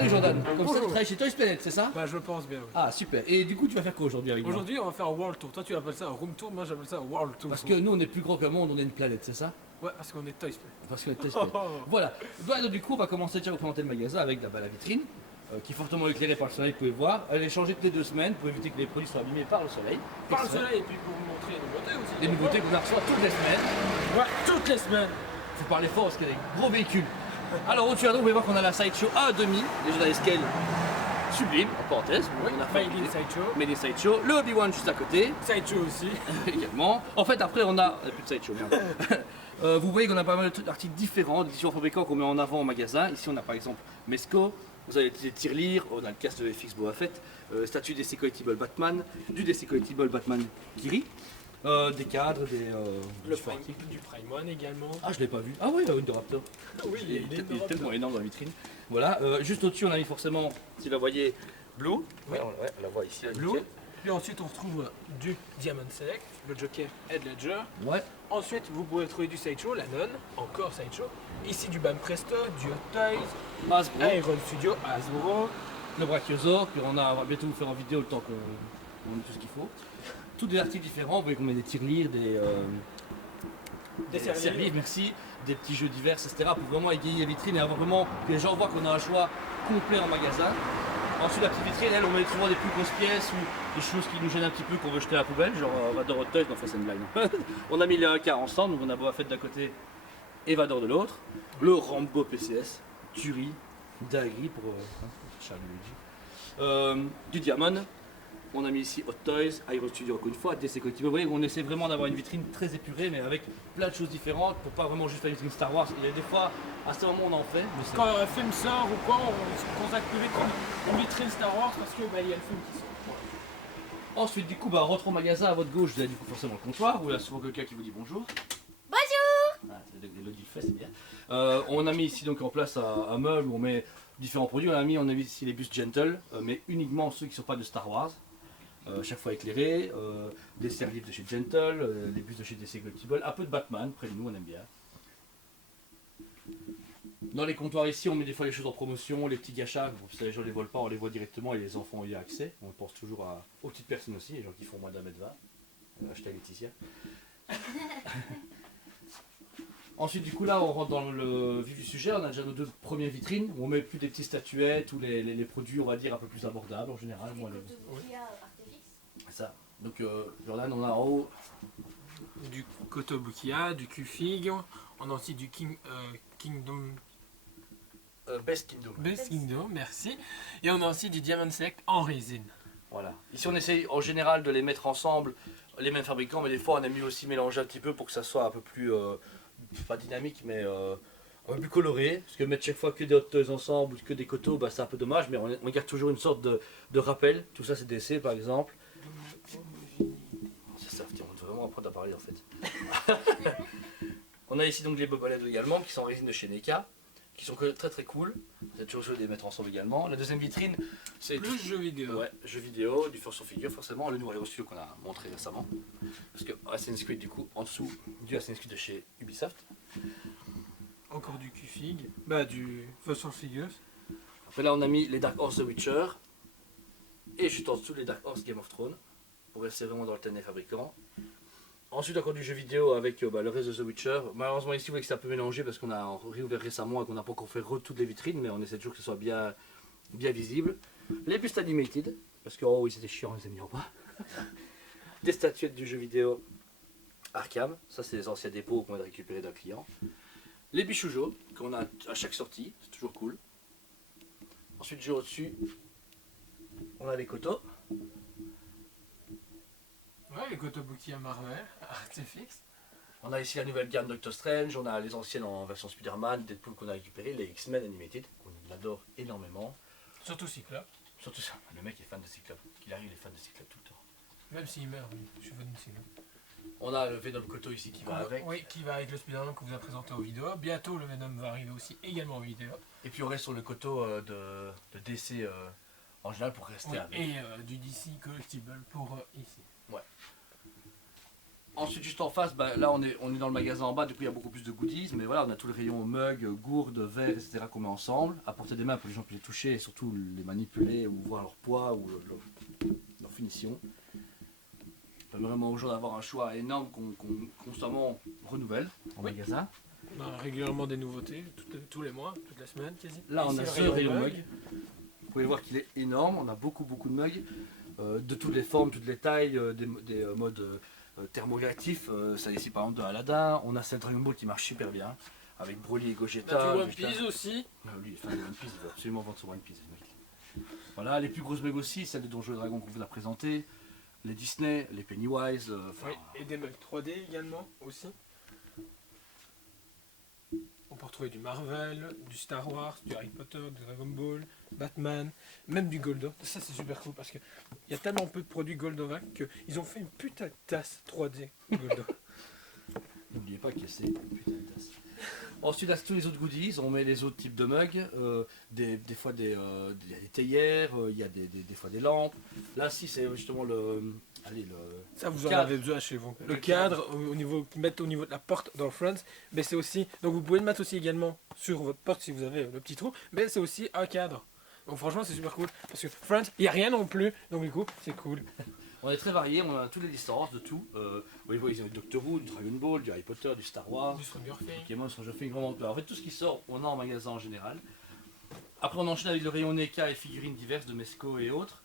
Salut Jordan, comme ça tu Bonjour. travailles chez Toys Planet, c'est ça? Bah je pense bien, oui. Ah super, et du coup tu vas faire quoi aujourd'hui avec moi? Aujourd'hui on va faire un world tour. Toi tu appelles ça un room tour, moi j'appelle ça un world tour. Parce que nous on est plus grand que le monde, on est une planète, c'est ça? Ouais, parce qu'on est Toys Play. Parce qu'on est Toys Planet. Voilà, donc, du coup on va commencer déjà à vous présenter le magasin avec la vitrine, qui est fortement éclairée par le soleil, vous pouvez voir. Elle est changée toutes les 2 semaines pour éviter que les produits soient abîmés par le soleil. Par le soleil et puis pour vous montrer les nouveautés aussi. Les nouveautés qu'on reçoit toutes les semaines. Ouais, toutes les semaines. Faut parler fort parce qu'il y a des gros véhicules. Alors au-dessus à nous, vous pouvez voir qu'on a la Sideshow à 1,5, déjà dans les scales sublime, en parenthèse. Oui, on a Made in Sideshow. Made in Sideshow, le Obi-Wan juste à côté, Sideshow aussi. également. En fait après on a plus de Sideshow, merde. Vous voyez qu'on a pas mal d'articles différents, des différents fabricants qu'on met en avant au magasin. Ici on a par exemple Mesco, vous avez des tirelires, on a le casque de FX Boba Fett, statue DC Collectible Batman, du DC Collectible Batman Kiri, des cadres, Le différents articles. du Prime One également. Ah je l'ai pas vu. Ah oui, une de Raptor. Oui, Il est tellement énorme dans la vitrine. Voilà, juste au-dessus on a mis forcément, si vous la voyez, Blue. Ouais, on la voit ici. là, Blue. nickel. Puis ensuite on retrouve du Diamond Select, le Joker Head Ledger. Ouais. Ensuite vous pouvez trouver du Sideshow, la Nonne, encore Sideshow. Ici du Bam Presto, du Hot Toys, Hasbro, Iron Studio, Hasbro. le Brachiosaure, on va bientôt vous faire en vidéo le temps qu'on ait tout ce qu'il faut. Tous des articles différents, vous voyez qu'on met des tirelires, des serviettes, merci, des petits jeux divers, etc. pour vraiment égayer la vitrine et avoir vraiment que les gens voient qu'on a un choix complet en magasin. Ensuite la petite vitrine, elle, on met souvent des plus grosses pièces ou des choses qui nous gênent un petit peu qu'on veut jeter à la poubelle, genre Vador Hot Toys, non, ça c'est une blague. On a mis les 1K ensemble, donc on a Boba Fett d'un côté et Vador de l'autre. Le Rambo PCS, Turi, Dagri pour Charlie Luigi. Du Diamond. On a mis ici Hot Toys, Iron Studio encore une fois, DC Collectible. Vous voyez, on essaie vraiment d'avoir une vitrine très épurée, mais avec plein de choses différentes pour pas vraiment juste faire une vitrine Star Wars. Il y a des fois, à ce moment on en fait. Mais Quand un film sort ou quoi, on se contacte plus vite comme une vitrine Star Wars parce que il y a le film qui sort. Ensuite, du coup, on rentre au magasin. À votre gauche, vous avez du coup forcément le comptoir, où il y a souvent quelqu'un qui vous dit bonjour. Bonjour. Ah, Elodie le fait, c'est bien. On a mis ici donc en place un meuble où on met différents produits. On a mis ici les bustes Gentle, mais uniquement ceux qui ne sont pas de Star Wars. Chaque fois éclairés, des serviettes de chez Gentle, des bustes de chez DC Collectible, un peu de Batman, près de nous, on aime bien. Dans les comptoirs ici, on met des fois les choses en promotion, les petits gachas, si les gens ne les volent pas, on les voit directement et les enfants y ont accès. On pense toujours aux petites personnes aussi, les gens qui font moins d'1m20. Hashtag Laetitia. Ensuite, du coup, là, on rentre dans le vif du sujet. On a déjà nos 2 premières vitrines où on met plus des petites statuettes ou les produits, on va dire, un peu plus abordables en général. Moi, c'est ça. Donc, Jordan, on a en haut. Du Kotobukiya, du Q-Fig, on a aussi du Kingdom. Best Kingdom. Best Kingdom, merci. Et on a aussi du Diamond Select en résine. Voilà. Ici, on essaye en général de les mettre ensemble, les mêmes fabricants, mais des fois, on aime mieux aussi mélanger un petit peu pour que ça soit un peu plus, pas dynamique, mais un peu plus coloré. Parce que mettre chaque fois que des Hot Toys ensemble ou que des Koto, bah, c'est un peu dommage, mais on garde toujours une sorte de rappel. Tout ça, c'est DC par exemple. C'est ça, on doit vraiment apprendre à parler en fait. On a ici donc les bobbleheads également, qui sont en résine de chez NECA, qui sont très très cool. Vous êtes toujours sûr de les mettre ensemble également. La deuxième vitrine, c'est Plus jeux vidéo. ouais, jeux vidéo, du first figure forcément, le nouveau Hero Studio qu'on a montré récemment. Parce que Assassin's Creed du coup en dessous du Assassin's Creed de chez Ubisoft. Encore du Q-Fig, bah du First Figures. Après là on a mis les Dark Horse The Witcher et juste en dessous les Dark Horse Game of Thrones pour rester vraiment dans le thème des fabricants. Ensuite encore du jeu vidéo avec le reste de The Witcher. Malheureusement ici vous voyez que c'est un peu mélangé parce qu'on a réouvert récemment et qu'on n'a pas encore fait toutes les vitrines, mais on essaie toujours que ce soit bien visible. Les bustes animated, parce que oh oui c'était chiant, on les a mis en bas. Des statuettes du jeu vidéo Arkham, ça c'est les anciens dépôts qu'on a récupérés d'un client. Les bichoujo qu'on a à chaque sortie, c'est toujours cool. Ensuite juste au-dessus, on a les Koto. Ouais, les Kotobukiya Marvel, Artifix. On a ici la nouvelle gamme Doctor Strange, on a les anciennes en version Spider-Man, Deadpool qu'on a récupéré, les X-Men Animated, qu'on adore énormément. Surtout Cyclope. Surtout ça, le mec est fan de Cyclope. Qu'il arrive, il est fan de Cyclope tout le temps. Même s'il meurt, oui, je suis fan de Cyclope. On a le Venom Koto ici qui va avec. Oui, qui va avec le Spider-Man qu'on vous a présenté aux vidéos. Bientôt, le Venom va arriver aussi également en vidéo. Et puis on reste sur le Koto de DC en général pour rester Oui, avec. et du DC Collectible pour ici. Ensuite, juste en face, là on est dans le magasin en bas, du coup il y a beaucoup plus de goodies, mais voilà, on a tout le rayon mug, gourdes, verres, etc. qu'on met ensemble, à portée des mains pour que les gens puissent les toucher et surtout les manipuler ou voir leur poids ou leur finition. Ça permet vraiment aux gens d'avoir un choix énorme qu'on constamment renouvelle en magasin. On a régulièrement des nouveautés, tous les mois, toutes les semaines quasi. Là on Ici, a le ce rayon mug. Vous pouvez voir qu'il est énorme, on a beaucoup de mugs, de toutes les formes, toutes les tailles, des modes thermoréactifs, ça ici par exemple de Aladdin, on a cette Dragon Ball qui marche super bien, avec Broly et Gogeta. On a du One Piece aussi. Lui, il est fan de One Piece, il veut absolument vendre son One Piece. Le mec. Voilà, les plus grosses mugs aussi, celles de Donjons et Dragons qu'on vous a présentées, les Disney, les Pennywise. Oui, et des mugs 3D également aussi. On peut retrouver du Marvel, du Star Wars, du Harry Potter, du Dragon Ball, Batman, même du Goldorak. Ça c'est super cool parce qu'il y a tellement peu de produits Goldorak qu'ils ont fait une putain de tasse 3D Goldorak. N'oubliez pas que c'est une putain de tasse. Ensuite, à tous les autres goodies, on met les autres types de mugs, des fois des théières, il y a des fois des lampes. Là, si c'est justement Ça vous en cadre. avez besoin chez vous. Le Le cadre au niveau qu'ils mettent au niveau de la porte dans le front, mais c'est aussi donc vous pouvez le mettre aussi également sur votre porte si vous avez le petit trou, mais c'est aussi un cadre. Donc franchement c'est super cool parce que front il y a rien non plus donc du coup c'est cool. On est très variés, on a toutes les licences de tout. Vous voyez, ils ont du Doctor Who, du Dragon Ball, du Harry Potter, du Star Wars, Du Stranger Things. Pokémon, Stranger Things, vraiment. En fait, tout ce qui sort, on a en magasin en général. Après, on enchaîne avec le rayon NECA et figurines diverses de Mesco et autres.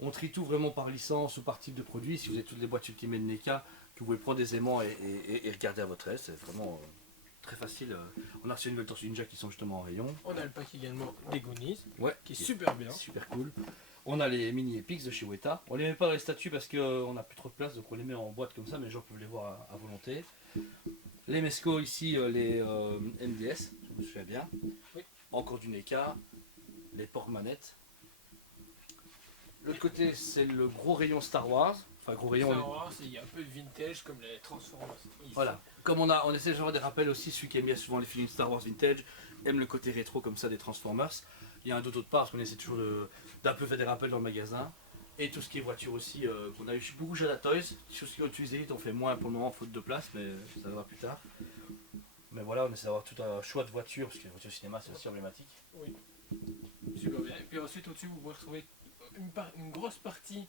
On trie tout vraiment par licence ou par type de produit. Si vous avez toutes les boîtes Ultimate NECA, que vous pouvez prendre aisément et regarder à votre aise, c'est vraiment très facile. On a reçu une nouvelle Tortue Ninja qui sont justement en rayon. On a le pack également des Goonies Ouais, qui est super bien. super cool. On a les mini Epics de chez Weta. On les met pas dans les statues parce qu'on n'a plus trop de place, donc on les met en boîte comme ça, mais les gens peuvent les voir à volonté. Les Mesco ici, les MDS, je me souviens bien. Oui. Encore du NECA, les porte-manettes. L'autre côté, c'est le gros rayon Star Wars. Enfin, gros rayon. Star Wars, il y a un peu de vintage comme les Transformers. Ici. Voilà. Comme on essaie de faire des rappels aussi, celui qui aime bien souvent les films Star Wars vintage aime le côté rétro comme ça des Transformers. Il y a un d'autre part parce qu'on essaie toujours d'un peu faire des rappels dans le magasin. Et tout ce qui est voiture aussi, qu'on a eu beaucoup chez la Toys. Sur ce qui est utilisé, on fait moins pour le moment faute de place, mais ça va plus tard. Mais voilà, on essaie d'avoir tout un choix de voitures, parce que les voitures cinéma c'est aussi emblématique. Oui. Super bien. Et puis ensuite au-dessus vous pouvez retrouver une grosse partie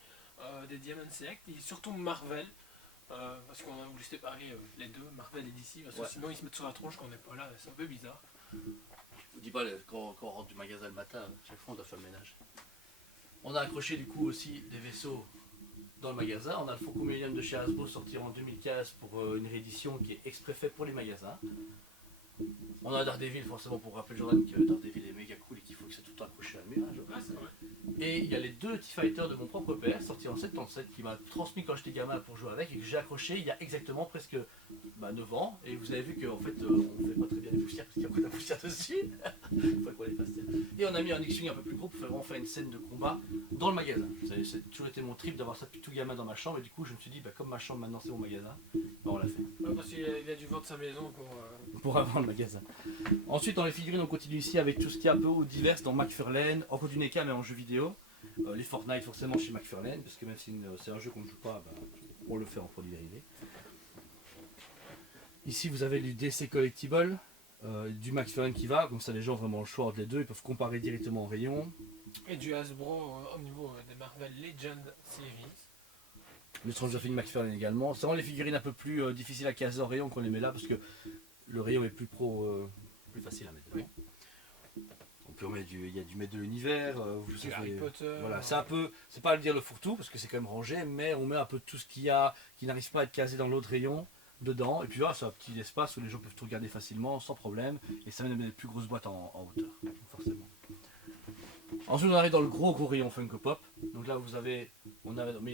des Diamond Select et surtout Marvel. Parce qu'on a voulu séparer les deux, Marvel et DC, parce que sinon ils se mettent sur la tronche quand on n'est pas là, c'est un peu bizarre. Je vous dis pas, quand on rentre du magasin le matin, chaque fois on doit faire le ménage. On a accroché du coup aussi des vaisseaux dans le magasin. On a le Faucon Millennium de chez Hasbro sorti en 2015 pour une réédition qui est exprès faite pour les magasins. On a Daredevil forcément pour rappeler Jordan que Daredevil est méga cool et qu'il faut que c'est tout le temps accroché à la mur. Hein, Ouais, c'est vrai. et il y a les deux T-Fighters de mon propre père sortis en 77 qui m'a transmis quand j'étais gamin pour jouer avec et que j'ai accroché il y a exactement presque 9 ans. Et vous avez vu qu'en fait on fait pas très bien les poussières parce qu'il y a beaucoup de la poussière dessus. Il faut qu'on les fasse. Et on a mis un X-Wing un peu plus gros pour vraiment faire une scène de combat dans le magasin. C'est toujours été mon trip d'avoir ça depuis tout gamin dans ma chambre et du coup je me suis dit comme ma chambre maintenant c'est mon magasin, on l'a fait. Ouais, parce qu'il a dû vendre sa maison Pour avoir le magasin. Ensuite, dans les figurines, on continue ici avec tout ce qui est un peu au divers dans McFarlane, encore du NECA mais en jeu vidéo. Les Fortnite forcément chez McFarlane, parce que même si c'est un jeu qu'on ne joue pas, on le fait en produit dérivé. Ici, vous avez du DC Collectible, du McFarlane qui va, comme ça les gens ont vraiment le choix entre les deux, ils peuvent comparer directement en rayon. et du Hasbro au niveau des Marvel Legend Series. Le Stranger Things McFarlane également. C'est vraiment les figurines un peu plus difficiles à caser en rayon qu'on les met là, parce que le rayon est plus plus facile à mettre dedans. Oui. On peut mettre il y a du maître de l'univers, Du Harry Potter. Voilà, c'est pas à le dire le fourre-tout parce que c'est quand même rangé, mais on met un peu tout ce qu'il y a qui n'arrive pas à être casé dans l'autre rayon dedans. Et puis là, c'est un petit espace où les gens peuvent tout regarder facilement, sans problème. Et ça met des plus grosses boîtes en hauteur, forcément. Ensuite, on arrive dans le gros rayon Funko Pop. Donc là, on a mis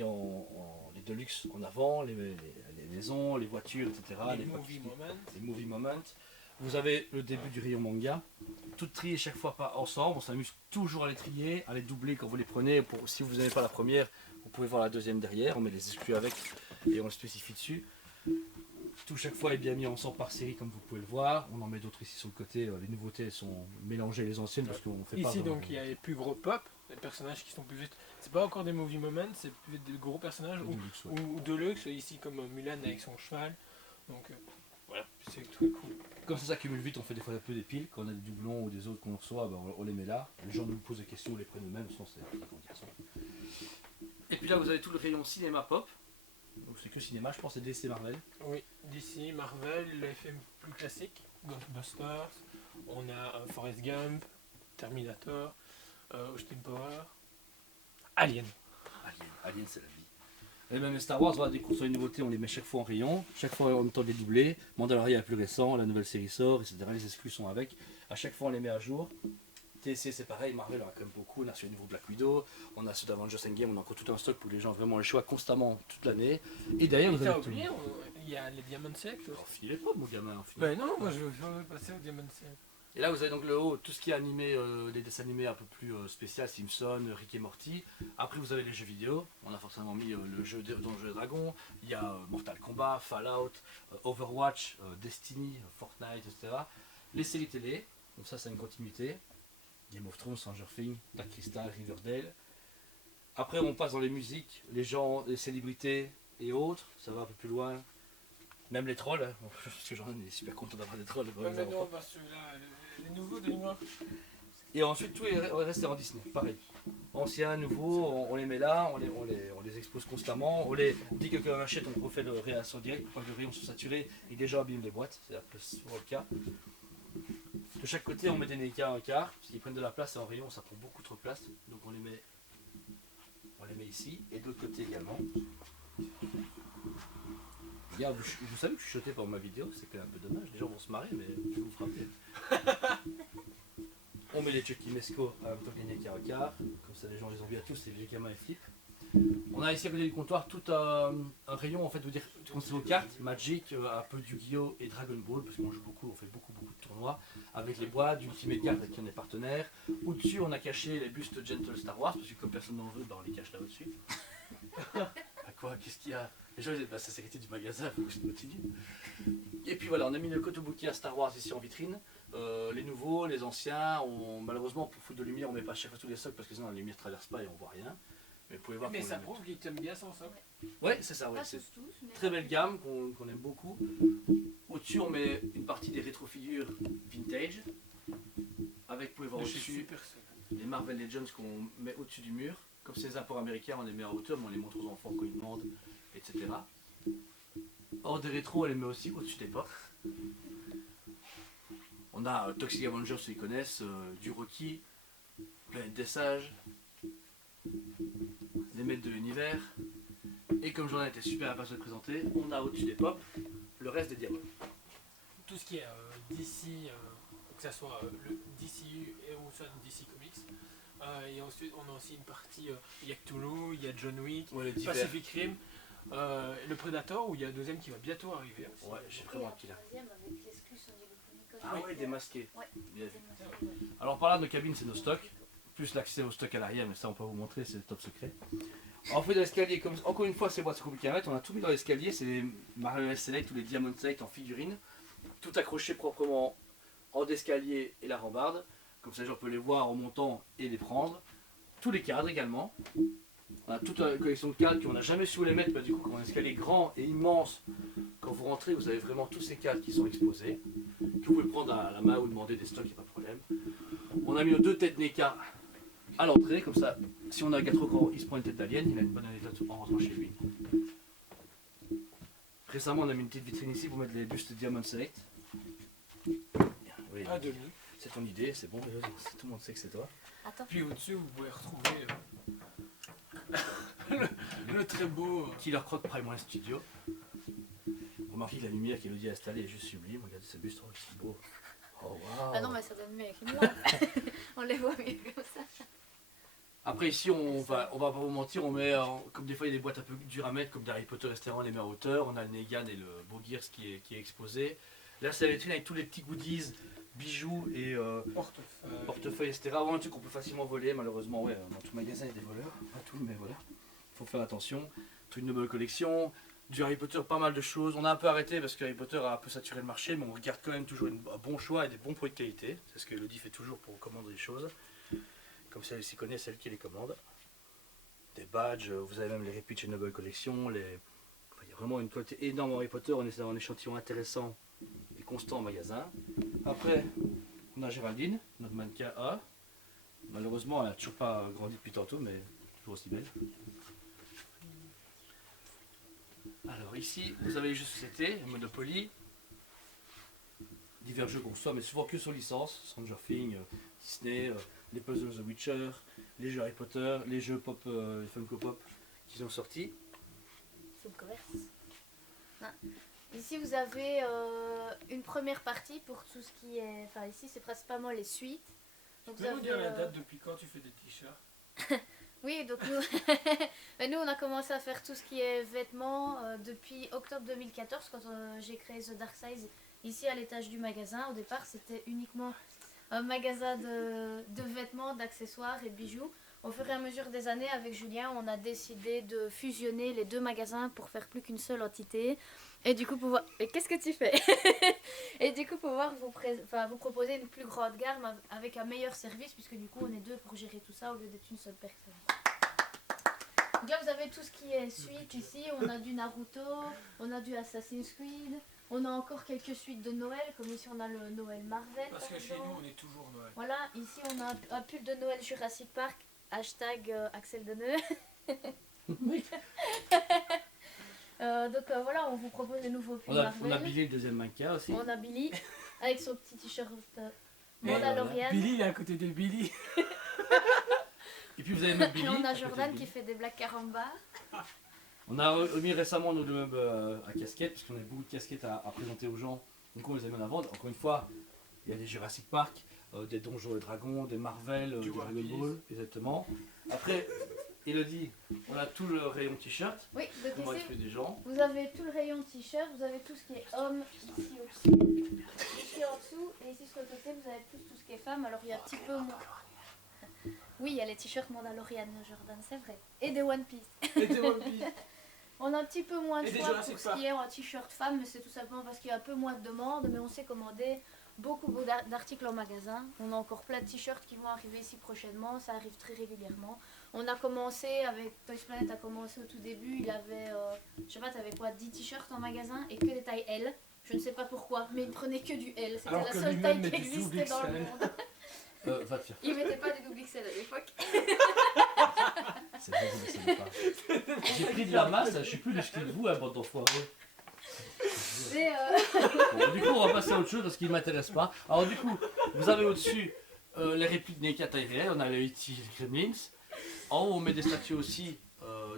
les Deluxe en avant, les maisons, les voitures, etc. Les movie moments. Vous avez le début du rayon manga. Tout trié chaque fois pas ensemble. On s'amuse toujours à les trier, à les doubler quand vous les prenez. Si vous n'avez pas la première, vous pouvez voir la deuxième derrière. On met les exclus avec et on le spécifie dessus. Tout chaque fois est bien mis ensemble par série comme vous pouvez le voir. On en met d'autres ici sur le côté. Les nouveautés sont mélangées les anciennes parce qu'on fait pas. Ici donc il y a les plus gros pop des personnages qui sont plus vite. C'est pas encore des movie moments, c'est plus vite des gros personnages ou de luxe, ici comme Mulan avec son cheval. Donc voilà, c'est très cool. Comme ça s'accumule vite, on fait des fois un peu des piles. Quand on a des doublons ou des autres qu'on reçoit, ben, on les met là. Les gens nous posent des questions, on les prend nous-mêmes. Et puis là, vous avez tout le rayon cinéma pop. Donc c'est que cinéma, je pense, c'est DC Marvel. Oui, DC, Marvel, les films plus classiques, Ghostbusters, on a Forrest Gump, Terminator, Austin Power, Alien. Alien, c'est la vie. Et même les Star Wars, voilà, dès qu'on sort une nouveauté, on les met chaque fois en rayon. Chaque fois, en même temps de les doubler. Mandalorian est plus récent, la nouvelle série sort, etc. Les exclus sont avec. À chaque fois, on les met à jour. TC, c'est pareil. Marvel, on a quand même beaucoup. On a sur le nouveau Black Widow. On a ceux d'Avengers Endgame. On a encore tout un stock pour que les gens aient vraiment le choix constamment toute l'année. Et d'ailleurs, vous T'as avez tout. oublié, il y a les Diamond Select aussi. Alors, filez pas, mon gamin. Ben non, moi je veux passer au Diamond Select. Et là, vous avez donc le haut, tout ce qui est animé, les dessins animés un peu plus spécial, Simpson, Rick et Morty. Après, vous avez les jeux vidéo. On a forcément mis le jeu Donjons et Dragons. Il y a Mortal Kombat, Fallout, Overwatch, Destiny, Fortnite, etc. Les séries télé, donc ça, c'est une continuité. Game of Thrones, Stranger Things, Dark Crystal, Riverdale. Après, on passe dans les musiques, les gens, les célébrités et autres. Ça va un peu plus loin. Même les trolls, hein. Parce que j'en ai super content d'avoir des trolls. Ouais, mais non, parce que là, les nouveaux de l'humour. Et ensuite, tout est resté en Disney, pareil. Anciens, nouveaux, on les met là, on les expose constamment. On les dit que quelqu'un achète, on refait le réaction direct pour que le rayon soit saturé et déjà abîme les boîtes. C'est un peu souvent le cas. De chaque côté, on met des NECA un quart, parce qu'ils prennent de la place et en rayon, ça prend beaucoup trop de place. Donc on les met ici, et de l'autre côté également. Regarde, vous savez que je suis chuchoté par ma vidéo, c'est quand même un peu dommage, les gens vont se marrer, mais je vais vous frapper. On met les Chucky Mesco en même temps que les NECA un quart, comme ça les gens les ont bien tous, et les gamins ils flippent. On a ici à côté du comptoir tout un rayon, en fait, vous dire, quand c'est aux cartes, Magic, un peu du Yu-Gi-Oh! Et Dragon Ball, parce qu'on joue beaucoup, on fait beaucoup de tournois, avec les boîtes d'Ultimate Card avec qui on est partenaire. Au-dessus, on a caché les bustes Gentle Star Wars, parce que comme personne n'en veut, bah, on les cache là au-dessus. À quoi? Qu'est-ce qu'il y a? Les gens disent, bah, c'est la sécurité du magasin, il faut que je continue. Et puis voilà, on a mis le Kotobuki à Star Wars ici en vitrine. Les nouveaux, les anciens, malheureusement pour foutre de lumière, on met pas à chaque fois tous les stocks parce que sinon la lumière ne traverse pas et on voit rien. Mais vous pouvez voir Mais qu'on ça les met. prouve qu'il t'aime bien sans ça. Ouais, c'est ça, ouais. Pas C'est tous, mais très belle gamme qu'on aime beaucoup. Au-dessus, on met une partie des rétrofigures vintage. Avec, vous pouvez voir De chez au-dessus, Super Seven. les Marvel Legends qu'on met au-dessus du mur. Comme c'est des imports américains, on les met en hauteur, mais on les montre aux enfants quand ils demandent, etc. Hors des rétros, on les met aussi au-dessus des portes. On a Toxic Avengers, ceux qui connaissent, du Rocky, Planète des Sages, les maîtres de l'univers. Et comme j'en ai été super impatient de présenter, on a au-dessus des pop le reste des diamants. Tout ce qui est DC, que ce soit le DCU et ou soit DC Comics. Et ensuite, on a aussi une partie, il y a Cthulhu, il y a John Wick, Ouais, les divers. Pacific Rim, le Predator, où il y a un deuxième qui va bientôt arriver aussi. Ouais, j'ai et vraiment un hâte qu'il arrive. troisième avec l'exclus San Diego Comic-Con. Ah ouais, démasqué. Ouais. Bien vu. C'est masqué, ouais. Alors par là, nos cabines, c'est nos stocks. Plus l'accès au stock à l'arrière, mais ça on peut vous montrer, c'est le top secret. En fait, dans l'escalier, comme encore une fois, ces boîtes sont compliquées à mettre, on a tout mis dans l'escalier, c'est les Marvel Select ou les Diamond Select en figurine. Tout accroché proprement en d'escalier et la rambarde. Comme ça, les gens peuvent les voir en montant et les prendre. Tous les cadres également. On a toute une collection de cadres qu'on n'a jamais su où les mettre, bah, du coup, quand on a un escalier grand et immense, quand vous rentrez, vous avez vraiment tous ces cadres qui sont exposés, que vous pouvez prendre à la main ou demander des stocks, il n'y a pas de problème. On a mis nos deux têtes NECA à l'entrée, comme ça, si on a un gars trop grand, il se prend une tête d'alien, il a une bonne anecdote en rentrant chez lui. Récemment, on a mis une petite vitrine ici pour mettre les bustes Diamond Select. Oui, À demi. c'est ton idée, c'est bon, tout le monde sait que c'est toi. Attends, Puis au-dessus, vous pouvez retrouver le très beau. Killer Croc Prime One Studio. Remarquez que la lumière qu'Elodie a installée est juste sublime, regardez ce buste, oh, ils sont beaux. Oh waouh. ah non, mais ça donne mieux avec moi. On les voit mieux comme ça. Après ici on va pas vous mentir, on met comme des fois il y a des boîtes un peu dures à mettre comme d'Harry Potter etc. On les met en hauteur, on a le Negan et le Beau Gears qui est exposé. Là c'est la vitrine avec tous les petits goodies, bijoux et portefeuilles etc. Vraiment un truc qu'on peut facilement voler malheureusement ouais dans tout magasin il y a des voleurs, pas tout mais voilà. Faut faire attention. Toute une noble collection, du Harry Potter pas mal de choses. On a un peu arrêté parce que Harry Potter a un peu saturé le marché mais on regarde quand même toujours un bon choix et des bons produits de qualité. C'est ce que Elodie fait toujours pour commander les choses. comme celle-ci connaît, celle qui les commande. Des badges, vous avez même les répliques chez Noble Collection. Il y a vraiment une qualité énorme en Harry Potter. On essaie d'avoir un échantillon intéressant et constant en magasin. Après, on a Géraldine, notre mannequin A. Malheureusement, elle n'a toujours pas grandi depuis tantôt, mais toujours aussi belle. Alors ici, vous avez les jeux de société, Monopoly, divers jeux qu'on reçoit, mais souvent que sur licence, Stranger Things, Disney, les puzzles The Witcher, les jeux Harry Potter, les jeux pop, les Funko Pop qui sont sortis. Sous le commerce. Ah. Ici, vous avez une première partie pour tout ce qui est... Enfin, ici, c'est principalement les suites. Donc, Tu peux nous dire la date depuis quand tu fais des t-shirts? Oui, donc nous... Ben, nous, on a commencé à faire tout ce qui est vêtements depuis octobre 2014, quand j'ai créé The Dark Size ici à l'étage du magasin. Au départ, c'était uniquement un magasin de vêtements, d'accessoires et de bijoux. Au fur et à mesure des années, avec Julien, on a décidé de fusionner les deux magasins pour faire plus qu'une seule entité. Et du coup, pouvoir... Et qu'est-ce que tu fais? Et du coup, pouvoir vous proposer une plus grande gamme avec un meilleur service, puisque du coup, on est deux pour gérer tout ça au lieu d'être une seule personne. Donc là, vous avez tout ce qui est suite ici. On a du Naruto, on a du Assassin's Creed, on a encore quelques suites de Noël, comme ici on a le Noël Marvel. Parce que chez nous, on est toujours Noël. Voilà, ici on a un pull de Noël Jurassic Park, hashtag Axel Deneux. Voilà, on vous propose des nouveaux pulls Marvel. On a Billy, le deuxième mannequin aussi. On a Billy, avec son petit t-shirt Mandalorian. Billy, il est à côté de Billy. Et puis vous avez même Billy. Et on a à côté de Jordan Billy. qui fait des blagues caramba. On a remis récemment nos deux meubles à casquettes, parce qu'on avait beaucoup de casquettes à présenter aux gens. Donc on les amène à vendre. Encore une fois, il y a des Jurassic Park, des Donjons et Dragons, des Marvel, des Dragon Ball, exactement. Après, Elodie, on a tout le rayon t-shirt. Oui, donc On va ici, tuer des gens. vous avez tout le rayon t-shirt, vous avez tout ce qui est homme ici au-dessus, ici en dessous, et ici sur le côté, vous avez plus tout ce qui est femme. Alors il y a un petit peu moins. Oui, il y a les t-shirts Mandalorian Jordan, c'est vrai. Et des One Piece. Et des One Piece. On a un petit peu moins de Et des choix Jurassic pour ce Park. qui est en t-shirt femme, mais c'est tout simplement parce qu'il y a un peu moins de demandes, mais on sait commander beaucoup d'articles en magasin. On a encore plein de t-shirts qui vont arriver ici prochainement, ça arrive très régulièrement. On a commencé avec Toys Planet, a commencé au tout début, il y avait, je sais pas, t'avais quoi, 10 t-shirts en magasin et que des tailles L. Je ne sais pas pourquoi, mais il prenait que du L, c'était Alors la que seule lui-même taille qui met du double existait dans le XL. monde. Va te faire. Il mettait pas des double XL à l'époque. C'est vrai, vous ne savez pas. J'ai pris de la masse, je suis plus le style de vous, bande d'enfoirés. Mais Bon, du coup, on va passer à autre chose parce qu'il ne m'intéresse pas. Alors, du coup, vous avez au-dessus les répliques NECA à taille réelle. On a les E.T. Gremlins. En haut, on met des statues aussi,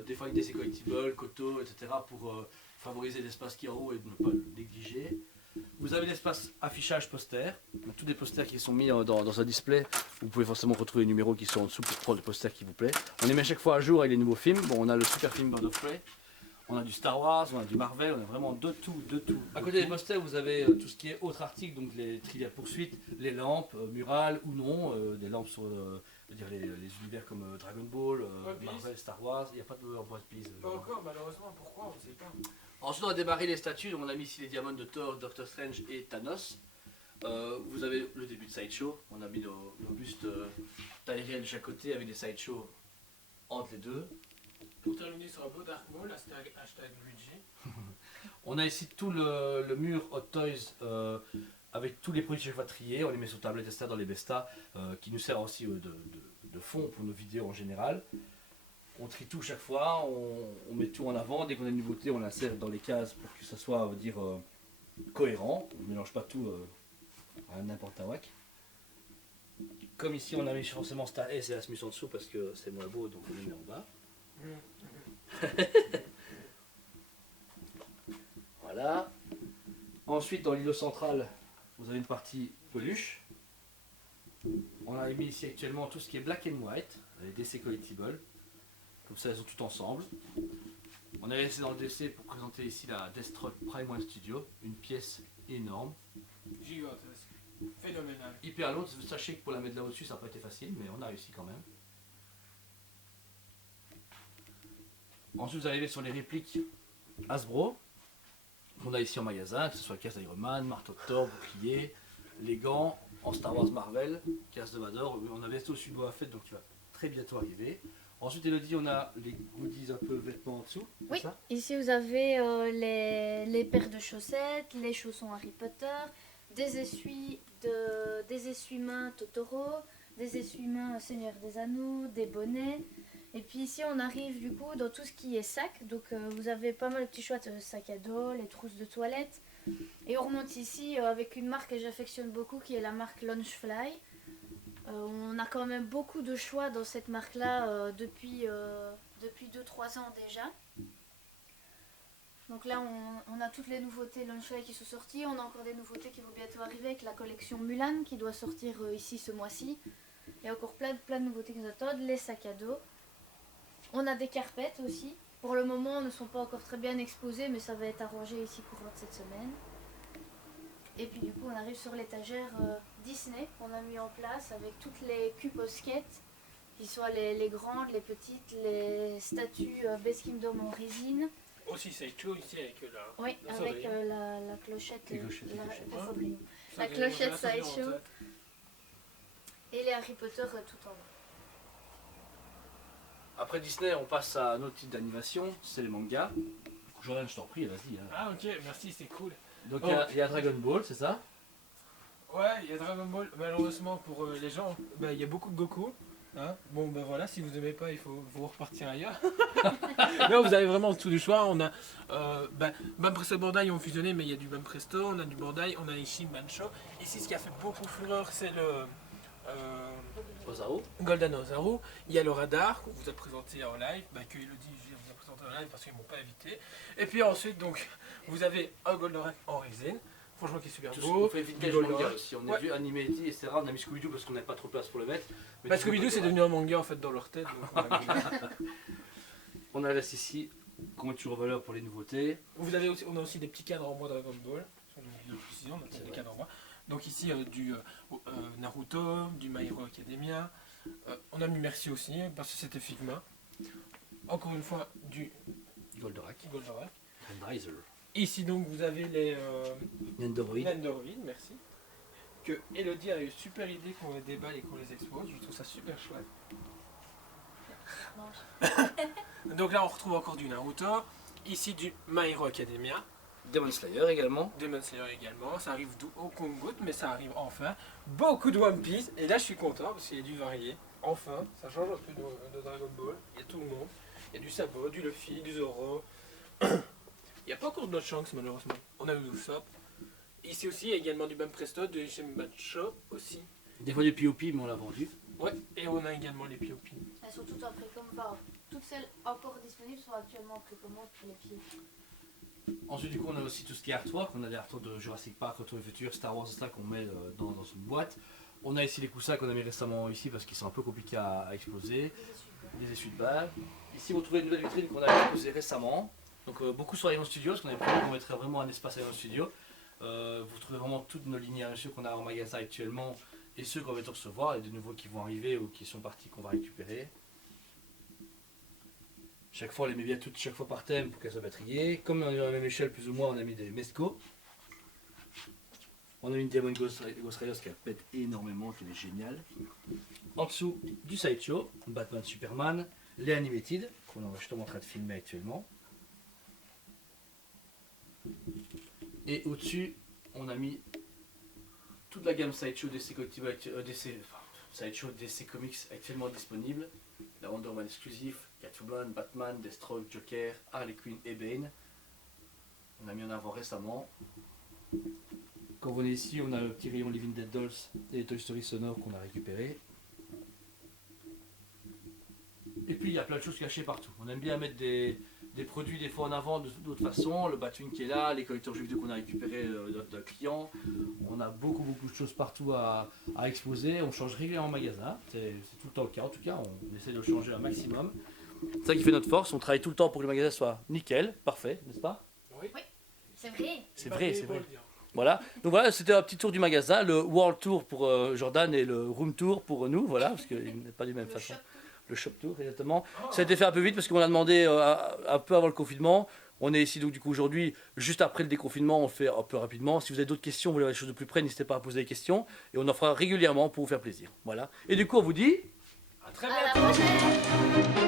des fois avec des collectibles, Koto, etc. pour favoriser l'espace qui est en haut et de ne pas le négliger. Vous avez l'espace affichage poster. On a tous des posters qui sont mis dans un display. Vous pouvez forcément retrouver les numéros qui sont en dessous pour prendre le poster qui vous plaît. On les met chaque fois à jour avec les nouveaux films. Bon, on a le super film Bird of Prey. On a du Star Wars, on a du Marvel, on a vraiment de tout, de tout. À côté des posters, vous avez tout ce qui est autres articles, donc les thrillers poursuites, les lampes, murales ou non, des lampes sur les univers comme Dragon Ball, One Piece. Marvel, Star Wars. Il n'y a pas de One Piece. Pas encore, malheureusement. Pourquoi? On ne sait pas. Ensuite, on a démarré les statues. Donc on a mis ici les diamants de Thor, Doctor Strange et Thanos. Vous avez le début de Sideshow. On a mis nos bustes taille réelle de chaque côté avec des Sideshow entre les deux. Pour terminer sur un beau Dark Maul, hashtag Luigi. On a ici tout le mur Hot Toys avec tous les produits chaque fois triés. On les met sur tablette, etc. dans les Besta qui nous sert aussi de fond pour nos vidéos en général. On trie tout chaque fois, on met tout en avant. Dès qu'on a une nouveauté, on l'insère dans les cases pour que ça soit, on va dire, cohérent. On ne mélange pas tout à n'importe un whack. Comme ici, on a mis forcément Star S et Asmus en dessous parce que c'est moins beau, donc on les met en bas. Voilà. Ensuite, dans l'îlot central, vous avez une partie peluche. On a mis ici actuellement tout ce qui est black and white, les DC Collectibles. Comme ça, elles sont toutes ensemble. On a laissé dans le DC pour présenter ici la Deathstroke Prime One Studio, une pièce énorme. Gigantesque. Phénoménal. Hyper lourde, sachez que pour la mettre là au-dessus, ça n'a pas été facile, mais on a réussi quand même. Ensuite, vous arrivez sur les répliques Hasbro, qu'on a ici en magasin, que ce soit caisse d'Iron Man, marteau de Thor, bouclier, les gants. en Star Wars Marvel, Casse de Vador. On a bientôt su Boba Fett, donc tu vas très bientôt arriver. Ensuite, Elodie, on a les goodies un peu vêtements en dessous. Oui, ça ici vous avez les paires de chaussettes, les chaussons Harry Potter, des essuie-mains Totoro, des essuie-mains Seigneur des Anneaux, des bonnets. Et puis ici on arrive du coup dans tout ce qui est sac. Donc vous avez pas mal de petits choix de sacs à dos, les trousses de toilette. Et on remonte ici avec une marque que j'affectionne beaucoup qui est la marque Launchfly. On a quand même beaucoup de choix dans cette marque-là depuis 2-3 ans déjà. Donc là, on a toutes les nouveautés Launchfly qui sont sorties. On a encore des nouveautés qui vont bientôt arriver avec la collection Mulan qui doit sortir ici ce mois-ci. Il y a encore plein de nouveautés qui nous attendent. Les sacs à dos. On a des carpettes aussi. Pour le moment, elles ne sont pas encore très bien exposées, mais ça va être arrangé ici courant de cette semaine. Et puis du coup, on arrive sur l'étagère Disney qu'on a mis en place avec toutes les cubes au skate, qui soient les grandes, les petites, les statues Best Kingdom en résine. Aussi, c'est chaud ici avec Oui, la avec cendrier. la clochette, Les clochettes, les clochettes. la cendrier. Ça, La j'ai- clochette ça, j'ai en Sideshow. tête. Et les Harry Potter tout en bas. Après Disney, on passe à un autre type d'animation, c'est les mangas. Jordan, je t'en prie, vas-y. Hein. Ah, ok, merci, c'est cool. Donc Oh. il y a Dragon Ball, c'est ça? Ouais, il y a Dragon Ball. Malheureusement pour les gens, bah, il y a beaucoup de Goku. Hein, bon, ben voilà, si vous aimez pas, il faut vous repartir ailleurs. Non, vous avez vraiment tout du choix. On a Bam Presto Bandai ont fusionné, mais il y a du Bam Presto, on a du Bandai, on a ici Bancho. Ici, ce qui a fait beaucoup fureur, c'est le Ozaru. Golden Ozaru. Il y a le radar qu'on vous a présenté en live, que Elodie vous a présenté en live parce qu'ils m'ont pas invité. Et puis ensuite, donc, vous avez un Goldorak en résine. Franchement, qui est super On beau. fait vintage Du Goldorak. manga aussi. On a Ouais. vu Animated, etc. On a mis Scooby-Doo parce qu'on n'avait pas trop de place pour le mettre. Mais Parce du que coup, Scooby-Doo, c'est devenu un manga en fait dans leur tête. Donc on a mis- On a laissé ici qu'on met toujours en valeur pour les nouveautés. Vous avez aussi, on a aussi des petits cadres en bois Dragon Ball. On a oublié de le préciser, on a C'est des vrai. cadres en bois. Donc ici du Naruto, du My Hero Academia. On a mis Merci aussi parce que c'était Figma. Encore une fois du Goldorak. Goldorak. Grandizer. Ici donc vous avez les Nendoroid. Nendoroid, merci. Que Elodie a eu super idée qu'on les déballe et qu'on les expose. Je trouve ça super chouette. Donc là on retrouve encore du Naruto. Ici du My Hero Academia. Demon Slayer également. Demon Slayer également, ça arrive au compte-goutte, mais ça arrive enfin. Beaucoup de One Piece, et là je suis content parce qu'il y a du varié. Enfin, ça change un peu de Dragon Ball. Il y a tout le monde. Il y a du Sabo, du Luffy, du Zoro. Il n'y a pas encore de notre Shanks malheureusement. On a eu du Sop. Ici aussi, il y a également du Bam Presto, du Shembacho aussi. Des fois du POP, mais on l'a vendu. Ouais, et on a également les POP. Elles sont toutes en précommande. Enfin, toutes celles encore disponibles sont actuellement en précommande pour les pieds. Ensuite, du coup, on a aussi tout ce qui est artwork. On a des artworks de Jurassic Park, Retour au futur, Star Wars, etc. qu'on met dans une boîte. On a ici les coussins qu'on a mis récemment ici parce qu'ils sont un peu compliqués à exposer. Les essuie de balle. Ici, vous trouvez une nouvelle vitrine qu'on a exposée récemment. Donc, beaucoup sur Iron Studio, parce qu'on avait prévu qu'on mettrait vraiment un espace Iron Studio. Vous trouvez vraiment toutes nos lignes ceux qu'on a en magasin actuellement et ceux qu'on va bientôt recevoir, et des nouveaux qui vont arriver ou qui sont partis qu'on va récupérer. Chaque fois, on les met bien toutes chaque fois par thème pour qu'elles soient battriées. Comme on est à la même échelle, plus ou moins, on a mis des Mesco. On a mis une Diamond Ghost Riders qui pète énormément, qui est géniale. En dessous, du Sideshow, Batman Superman, les Animated, qu'on est justement en train de filmer actuellement. Et au-dessus, on a mis toute la gamme Sideshow DC, Sideshow DC Comics actuellement disponible. La Wonder Woman exclusif, Catwoman, Batman, Deathstroke, Joker, Harley Quinn et Bane. On a mis en avant récemment. Quand vous venez ici, on a le petit rayon Living Dead Dolls et les Toy Story sonores qu'on a récupérés. Et puis il y a plein de choses cachées partout. On aime bien mettre des produits des fois en avant d'autres façons. Le Batwing qui est là, les collecteurs jeux vidéo qu'on a récupérés d'un client. On a beaucoup de choses partout à exposer. On change régulièrement en magasin. C'est tout le temps le cas. En tout cas, on essaie de le changer un maximum. C'est ça qui fait notre force. On travaille tout le temps pour que le magasin soit nickel, parfait, n'est-ce pas? Oui, C'est vrai. C'est vrai, c'est vrai. le dire. Voilà, donc voilà, c'était un petit tour du magasin, le World Tour pour Jordan et le Room Tour pour nous, voilà, parce qu'il n'est pas du même façon. Le Shop Tour, exactement. Ça a été fait un peu vite parce qu'on a demandé un peu avant le confinement. On est ici donc du coup aujourd'hui, juste après le déconfinement, on le fait un peu rapidement. Si vous avez d'autres questions, vous voulez avoir des choses de plus près, n'hésitez pas à poser des questions. Et on en fera régulièrement pour vous faire plaisir. Voilà. Et du coup, on vous dit... À très À la bientôt. prochaine!